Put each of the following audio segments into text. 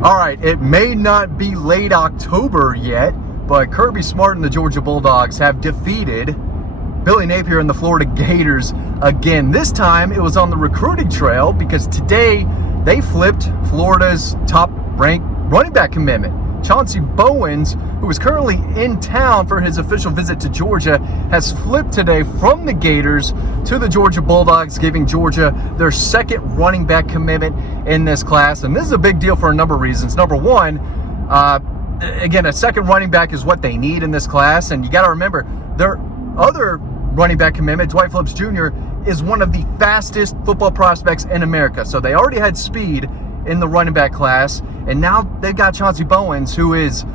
All right, it may not be late October yet, but Kirby Smart and the Georgia Bulldogs have defeated Billy Napier and the Florida Gators again. This time it was on the recruiting trail because today they flipped Florida's top-ranked running back commitment. Chauncey Bowens, who is currently in town for his official visit to Georgia, has flipped today from the Gators to the Georgia Bulldogs, giving Georgia their second running back commitment in this class. And this is a big deal for a number of reasons. Number one, again, a second running back is what they need in this class. And you got to remember, their other running back commitment, Dwight Phillips Jr., is one of the fastest football prospects in America. So they already had speed in the running back class, and now they've got Chauncey Bowens, who is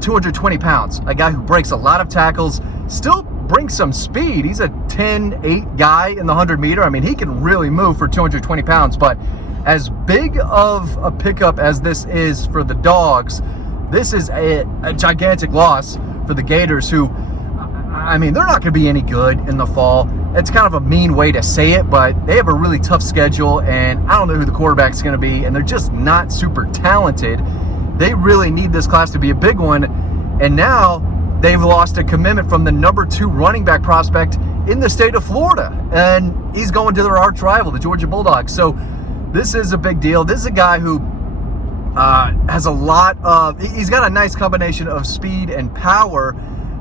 220 pounds, a guy who breaks a lot of tackles, still brings some speed. He's a 10-8 guy in the 100-meter. I mean, he can really move for 220 pounds, but as big of a pickup as this is for the Dogs, this is a gigantic loss for the Gators, who, I mean, they're not going to be any good in the fall. It's kind of a mean way to say it, but they have a really tough schedule, and I don't know who the quarterback's going to be, and they're just not super talented. They really need this class to be a big one, and now they've lost a commitment from the number 2 running back prospect in the state of Florida, and he's going to their arch rival, the Georgia Bulldogs. So this is a big deal. This is a guy who has a lot of, he's got a nice combination of speed and power,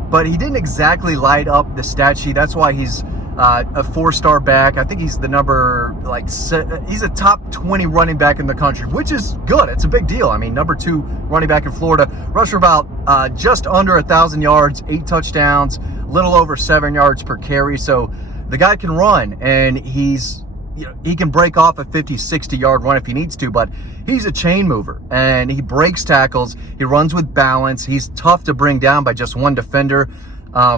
but he didn't exactly light up the stat sheet. That's why he's a 4-star back. I think he's the number, he's a top 20 running back in the country, which is good. It's a big deal. I mean, number 2 running back in Florida, rushed for about just under 1,000 yards, 8 touchdowns, little over 7 yards per carry. So the guy can run, and he's, he can break off a 50, 60-yard run if he needs to, but he's a chain mover, and he breaks tackles. He runs with balance. He's tough to bring down by just one defender,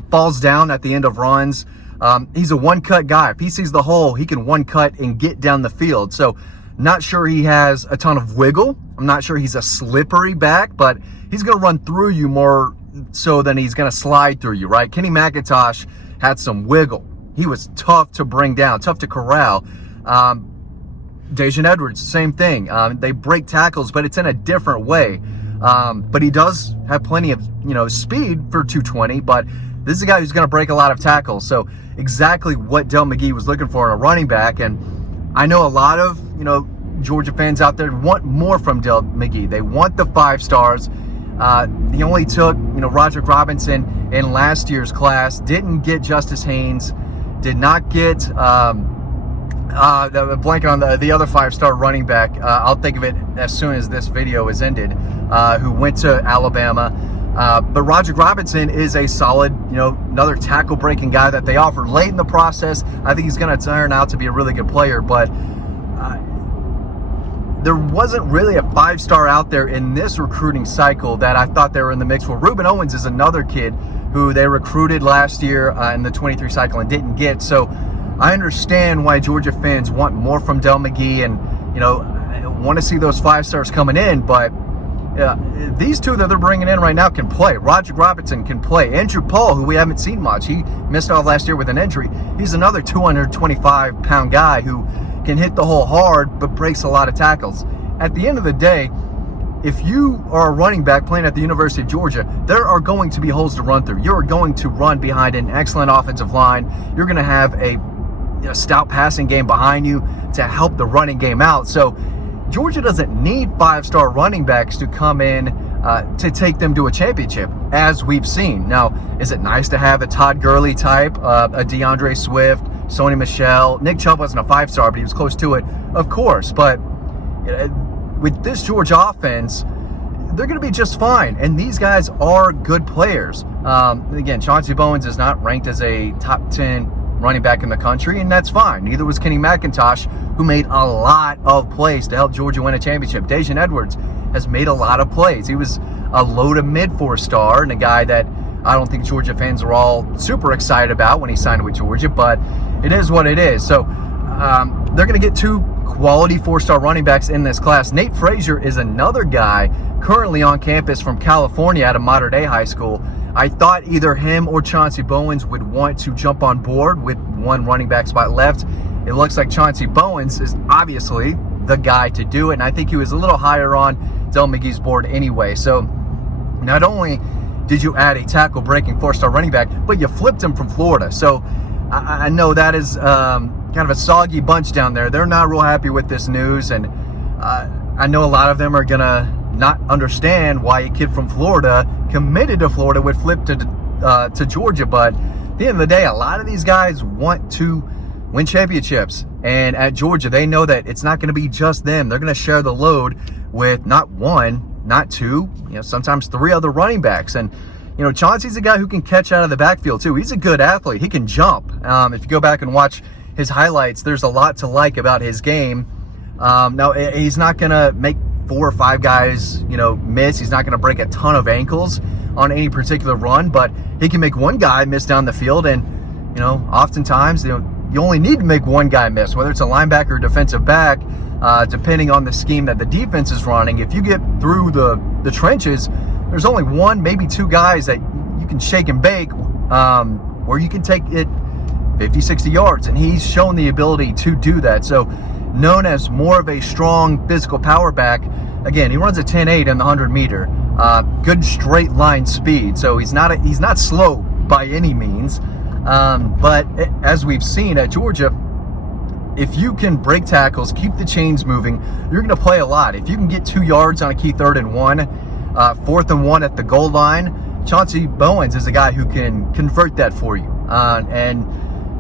falls down at the end of runs. He's a one-cut guy. If he sees the hole, he can one-cut and get down the field. So not sure he has a ton of wiggle. I'm not sure he's a slippery back, but he's going to run through you more so than he's going to slide through you, right? Kenny McIntosh had some wiggle. He was tough to bring down, tough to corral. Daijun Edwards, same thing. They break tackles, but it's in a different way. But he does have plenty of, speed for 220, but this is a guy who's going to break a lot of tackles. So exactly what Del McGee was looking for in a running back. And I know a lot of, Georgia fans out there want more from Del McGee. They want the 5 stars. He only took, Roderick Robinson in last year's class, didn't get Justice Haynes, did not get blanking on the other 5-star running back. I'll think of it as soon as this video is ended, who went to Alabama. But Roderick Robinson is a solid, another tackle-breaking guy that they offered late in the process. I think he's going to turn out to be a really good player, but there wasn't really a 5-star out there in this recruiting cycle that I thought they were in the mix for. Reuben Owens is another kid who they recruited last year in the 23 cycle and didn't get. So I understand why Georgia fans want more from Del McGee and, want to see those 5 stars coming in, but these 2 that they're bringing in right now can play. Roderick Robinson can play. Andrew Paul, who we haven't seen much, he missed off last year with an injury. He's another 225-pound guy who can hit the hole hard but breaks a lot of tackles. At the end of the day, if you are a running back playing at the University of Georgia, there are going to be holes to run through. You're going to run behind an excellent offensive line. You're going to have a stout passing game behind you to help the running game out. So Georgia doesn't need 5-star running backs to come in to take them to a championship, as we've seen. Now, is it nice to have a Todd Gurley type, a DeAndre Swift, Sony Michel? Nick Chubb wasn't a 5-star, but he was close to it, of course. But with this Georgia offense, they're going to be just fine. And these guys are good players. Again, Chauncey Bowens is not ranked as a top 10 running back in the country, and that's fine. Neither was Kenny McIntosh, who made a lot of plays to help Georgia win a championship. Daijun Edwards has made a lot of plays. He was a low to mid 4-star and a guy that I don't think Georgia fans are all super excited about when he signed with Georgia, but it is what it is. So they're going to get 2 quality 4-star running backs in this class. Nate Frazier is another guy currently on campus from California at a modern-day high school. I thought either him or Chauncey Bowens would want to jump on board with 1 running back spot left. It looks like Chauncey Bowens is obviously the guy to do it, and I think he was a little higher on Del McGee's board anyway. So not only did you add a tackle-breaking 4-star running back, but you flipped him from Florida. So I know that is kind of a soggy bunch down there. They're not real happy with this news, and I know a lot of them are going to not understand why a kid from Florida committed to Florida would flip to Georgia. But at the end of the day, a lot of these guys want to win championships. And at Georgia, they know that it's not going to be just them. They're going to share the load with not one, not two, sometimes three other running backs. And, Chauncey's a guy who can catch out of the backfield too. He's a good athlete. He can jump. If you go back and watch his highlights, there's a lot to like about his game. Now, he's not going to make 4 or 5 guys, miss. He's not going to break a ton of ankles on any particular run, but he can make one guy miss down the field. And, oftentimes, you only need to make one guy miss, whether it's a linebacker or defensive back, depending on the scheme that the defense is running. If you get through the trenches, there's only 1, maybe 2 guys that you can shake and bake, where you can take it 50, 60 yards. And he's shown the ability to do that. So known as more of a strong physical power back. Again, he runs a 10.8 in the 100-meter. Good straight line speed. So he's not slow by any means. But as we've seen at Georgia, if you can break tackles, keep the chains moving, you're going to play a lot. If you can get 2 yards on a key 3rd and 1, 4th and 1 at the goal line, Chauncey Bowens is a guy who can convert that for you. And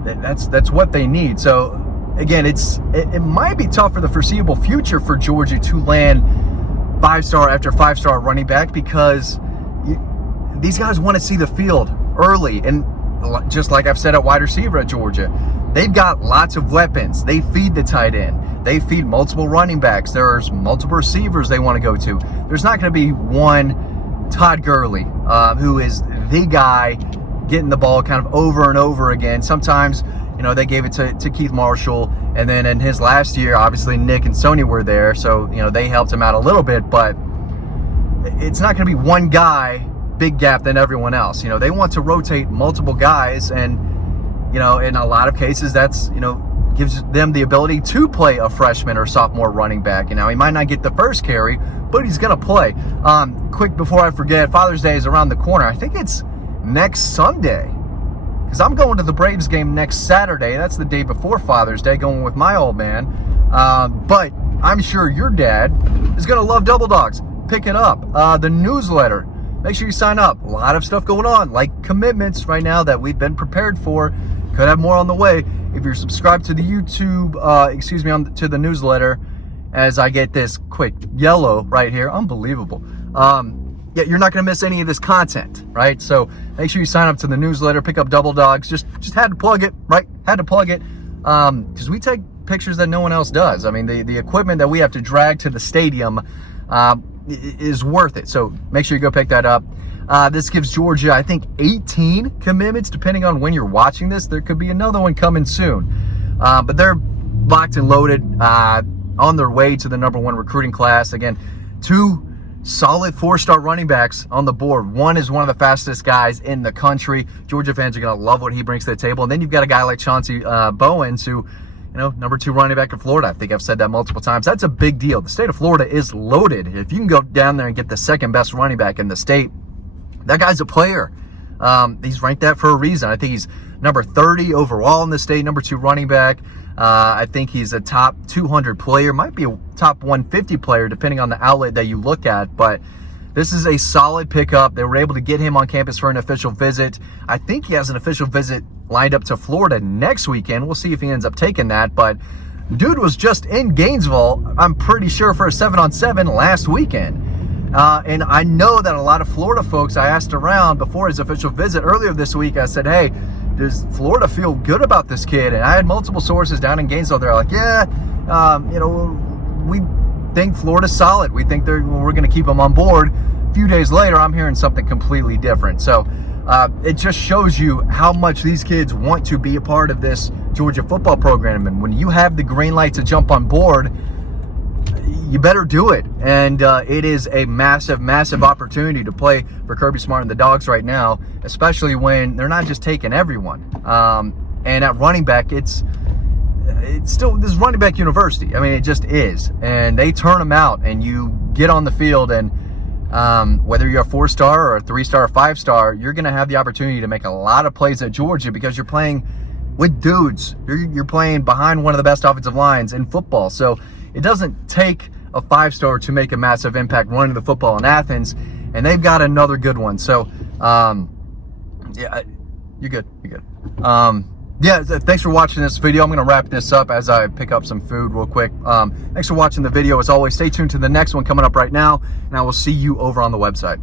that's what they need. So again, it might be tough for the foreseeable future for Georgia to land 5-star after 5-star running back, because these guys want to see the field early. And just like I've said at wide receiver at Georgia, they've got lots of weapons. They feed the tight end. They feed multiple running backs. There's multiple receivers they want to go to. There's not going to be one Todd Gurley who is the guy getting the ball kind of over and over again. Sometimes, they gave it to Keith Marshall, and then in his last year, obviously Nick and Sony were there, so they helped him out a little bit. But it's not going to be one guy, big gap than everyone else. They want to rotate multiple guys, and in a lot of cases, that's gives them the ability to play a freshman or sophomore running back. He might not get the first carry, but he's going to play. Quick before I forget, Father's Day is around the corner. I think it's next Sunday, because I'm going to the Braves game next Saturday. That's the day before Father's Day, going with my old man. But I'm sure your dad is going to love Double Dogs. Pick it up. The newsletter. Make sure you sign up. A lot of stuff going on, like commitments right now that we've been prepared for. Could have more on the way. If you're subscribed to the YouTube, to the newsletter, as I get this quick yellow right here. Unbelievable. You're not going to miss any of this content, right? So make sure you sign up to the newsletter, pick up Double Dogs. Just had to plug it, right? Had to plug it, because we take pictures that no one else does. The equipment that we have to drag to the stadium is worth it. So make sure you go pick that up. This gives Georgia, I think, 18 commitments, depending on when you're watching this. There could be another one coming soon. But they're locked and loaded, on their way to the #1 recruiting class. Again, 2 solid 4-star running backs on the board. One is one of the fastest guys in the country. Georgia fans are going to love what he brings to the table. And then you've got a guy like Chauncey Bowens, who, #2 running back in Florida. I think I've said that multiple times. That's a big deal. The state of Florida is loaded. If you can go down there and get the 2nd best running back in the state, that guy's a player. He's ranked that for a reason. I think he's number 30 overall in the state, #2 running back. I think he's a top 200 player, might be a top 150 player, depending on the outlet that you look at. But this is a solid pickup. They were able to get him on campus for an official visit. I think he has an official visit lined up to Florida next weekend. We'll see if he ends up taking that. But dude was just in Gainesville, I'm pretty sure, for a 7-on-7 last weekend. And I know that a lot of Florida folks, I asked around before his official visit earlier this week, I said, hey, does Florida feel good about this kid? And I had multiple sources down in Gainesville. They're like, yeah, we think Florida's solid. We think we're going to keep him on board. A few days later, I'm hearing something completely different. So it just shows you how much these kids want to be a part of this Georgia football program. And when you have the green light to jump on board, you better do it. And it is a massive, massive opportunity to play for Kirby Smart and the Dogs right now, especially when they're not just taking everyone. And at running back, it's it's still, this is running back university. I mean, it just is. And they turn them out, and you get on the field, and whether you're a 4-star or a 3-star or 5-star, you're going to have the opportunity to make a lot of plays at Georgia because you're playing with dudes. You're playing behind one of the best offensive lines in football. So it doesn't take a 5-star to make a massive impact running the football in Athens, and they've got another good one. So, yeah, you're good. You're good. Yeah, thanks for watching this video. I'm going to wrap this up as I pick up some food real quick. Thanks for watching the video. As always, stay tuned to the next one coming up right now, and I will see you over on the website.